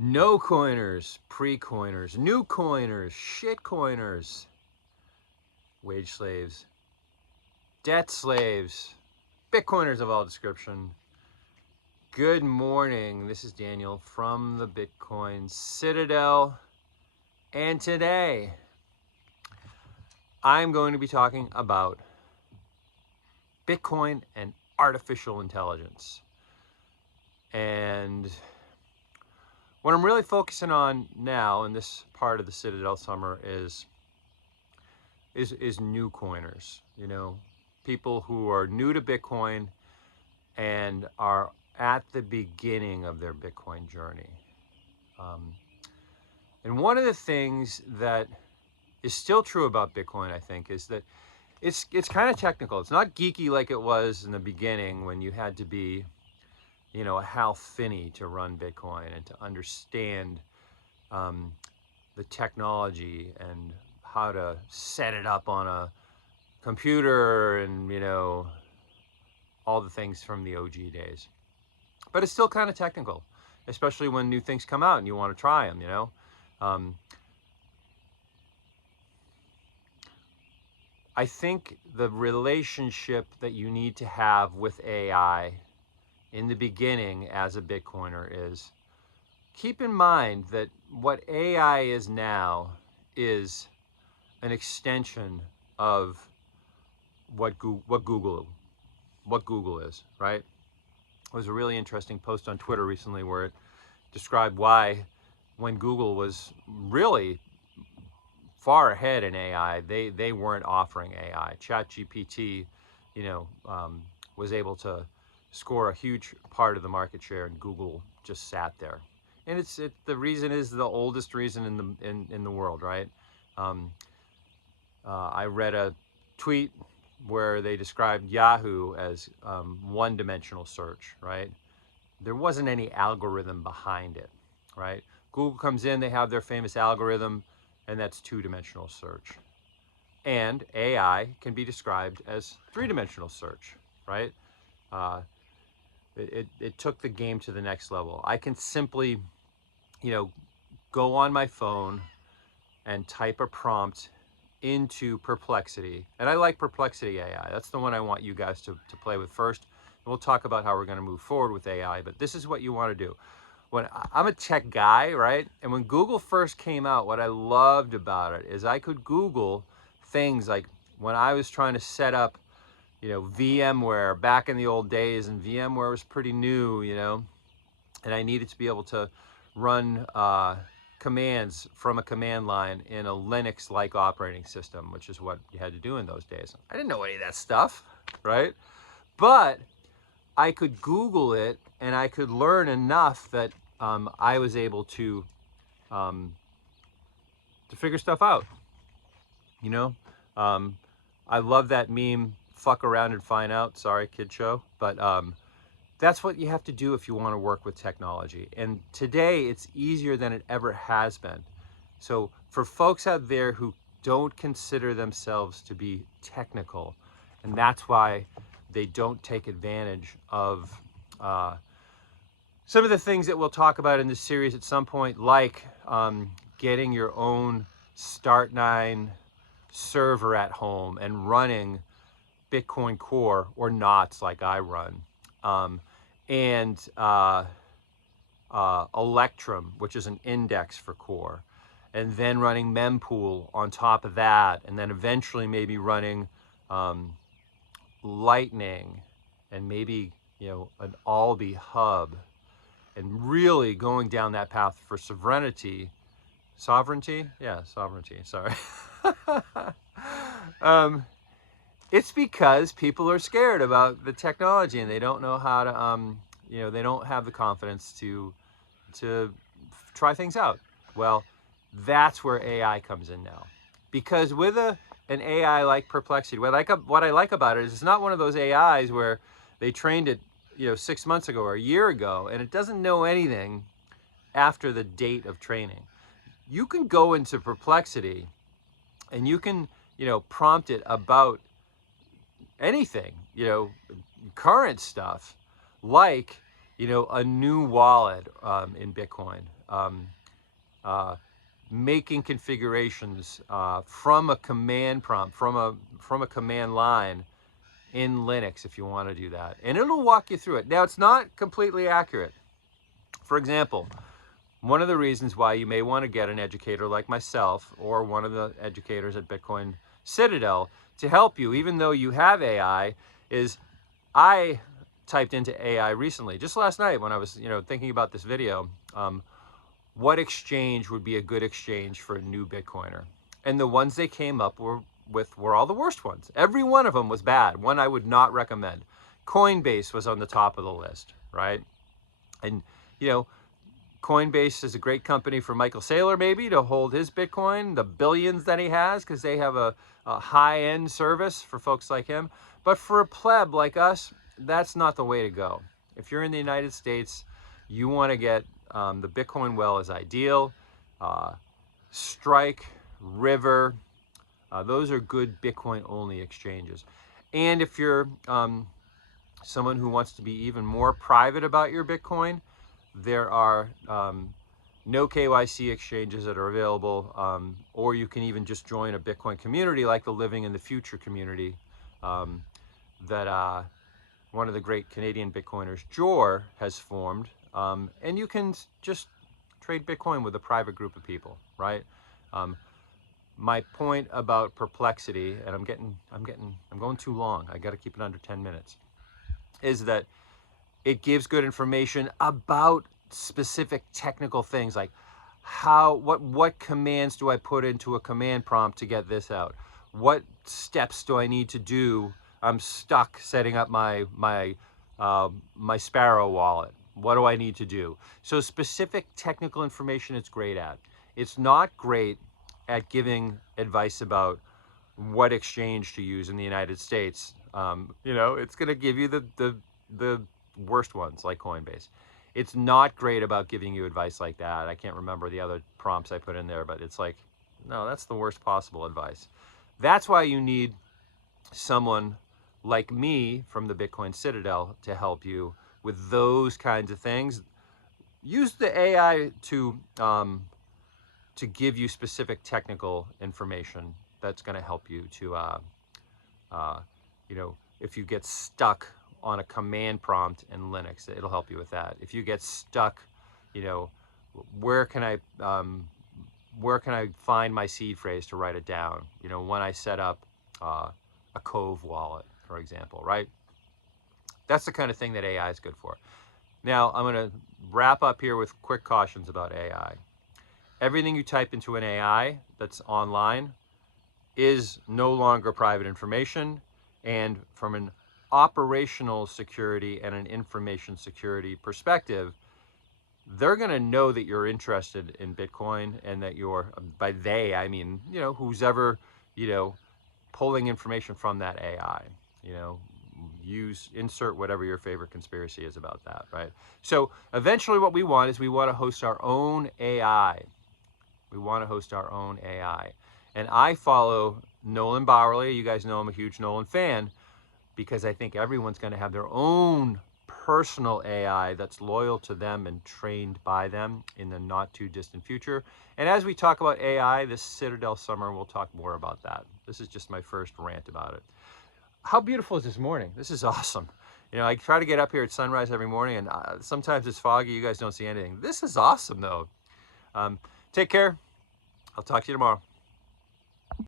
No coiners, pre-coiners, new coiners, shit coiners, wage slaves, debt slaves, Bitcoiners of all description. Good morning. This is Daniel from the Bitcoin Citadel. And today I'm going to be talking about Bitcoin and artificial intelligence. And what I'm really focusing on now in this part of the Citadel summer is new coiners, people who are new to Bitcoin and are at the beginning of their Bitcoin journey. And one of the things that is still true about Bitcoin, I think, is that it's kind of technical. It's not geeky like it was in the beginning when you had to be, a Hal Finney to run Bitcoin and to understand the technology and how to set it up on a computer and, all the things from the OG days. But it's still kind of technical, especially when new things come out and you want to try them, I think the relationship that you need to have with AI in the beginning as a Bitcoiner is keep in mind that what AI is now is an extension of what Google is, right? It was a really interesting post on Twitter recently where it described why when Google was really far ahead in AI, they weren't offering AI. ChatGPT, was able to score a huge part of the market share, and Google just sat there. And the reason is the oldest reason in the world, right? I read a tweet where they described Yahoo as one-dimensional search, right? There wasn't any algorithm behind it, right? Google comes in, they have their famous algorithm, and that's two-dimensional search. And AI can be described as three-dimensional search, right? It took the game to the next level. I can simply, go on my phone and type a prompt into Perplexity. And I like Perplexity AI. That's the one I want you guys to play with first. And we'll talk about how we're going to move forward with AI, but this is what you want to do. When I'm a tech guy, right? And when Google first came out, what I loved about it is I could Google things like when I was trying to set up, VMware back in the old days, and VMware was pretty new, and I needed to be able to run commands from a command line in a Linux-like operating system, which is what you had to do in those days. I didn't know any of that stuff, right? But I could Google it, and I could learn enough that I was able to figure stuff out. I love that meme, fuck around and find out. Sorry, kid show. But that's what you have to do if you want to work with technology. And today, it's easier than it ever has been. So for folks out there who don't consider themselves to be technical, and that's why they don't take advantage of some of the things that we'll talk about in this series at some point, like getting your own Start9 server at home and running Bitcoin Core or knots like I run, and Electrum, which is an index for Core, and then running mempool on top of that, and then eventually maybe running Lightning, and maybe an Alby hub, and really going down that path for sovereignty. Yeah, sovereignty. Sorry. It's because people are scared about the technology and they don't know how to, they don't have the confidence to try things out. Well, that's where AI comes in now, because with an AI like Perplexity, what I like about it is it's not one of those AIs where they trained it, 6 months ago or a year ago, and it doesn't know anything after the date of training. You can go into Perplexity and you can, prompt it about anything, current stuff, like a new wallet in Bitcoin, making configurations from a command prompt, from a command line in Linux if you want to do that. And it'll walk you through it. Now, it's not completely accurate. For example, one of the reasons why you may want to get an educator like myself or one of the educators at Bitcoin Citadel to help you, even though you have AI, is I typed into AI recently, just last night when I was, thinking about this video, what exchange would be a good exchange for a new Bitcoiner? And the ones they came up with were all the worst ones. Every one of them was bad, one I would not recommend. Coinbase was on the top of the list, right? And, Coinbase is a great company for Michael Saylor, maybe, to hold his Bitcoin, the billions that he has, because they have a high-end service for folks like him. But for a pleb like us, that's not the way to go. If you're in the United States, you want to get the Bitcoin well is ideal. Strike, River, those are good Bitcoin-only exchanges. And if you're someone who wants to be even more private about your Bitcoin, there are no KYC exchanges that are available, or you can even just join a Bitcoin community like the Living in the Future community that one of the great Canadian Bitcoiners, Jor, has formed. And you can just trade Bitcoin with a private group of people, right? My point about Perplexity, and I'm going too long. I got to keep it under 10 minutes, is that it gives good information about specific technical things like what commands do I put into a command prompt to get this out? What steps do I need to do? I'm stuck setting up my Sparrow wallet. What do I need to do? So specific technical information it's great at. It's not great at giving advice about what exchange to use in the United States. It's going to give you the worst ones like Coinbase. It's not great about giving you advice like that. I can't remember the other prompts I put in there, but it's like, no, that's the worst possible advice. That's why you need someone like me from the Bitcoin Citadel to help you with those kinds of things. Use the AI to give you specific technical information that's going to help you to, if you get stuck on a command prompt in Linux, it'll help you with that. If you get stuck, where can I find my seed phrase to write it down? When I set up a Cove wallet, for example, right? That's the kind of thing that AI is good for. Now, I'm going to wrap up here with quick cautions about AI. Everything you type into an AI that's online is no longer private information, and from an operational security and an information security perspective, they're going to know that you're interested in Bitcoin and that you're, by they, I mean, who's ever, pulling information from that AI, insert whatever your favorite conspiracy is about that, right? So eventually what we want is we want to host our own AI. We want to host our own AI. And I follow Nolan Bowerly. You guys know I'm a huge Nolan fan, because I think everyone's going to have their own personal AI that's loyal to them and trained by them in the not too distant future. And as we talk about AI this Citadel summer, we'll talk more about that. This is just my first rant about it. How beautiful is this morning? This is awesome. I try to get up here at sunrise every morning, and sometimes it's foggy. You guys don't see anything. This is awesome, though. Take care. I'll talk to you tomorrow.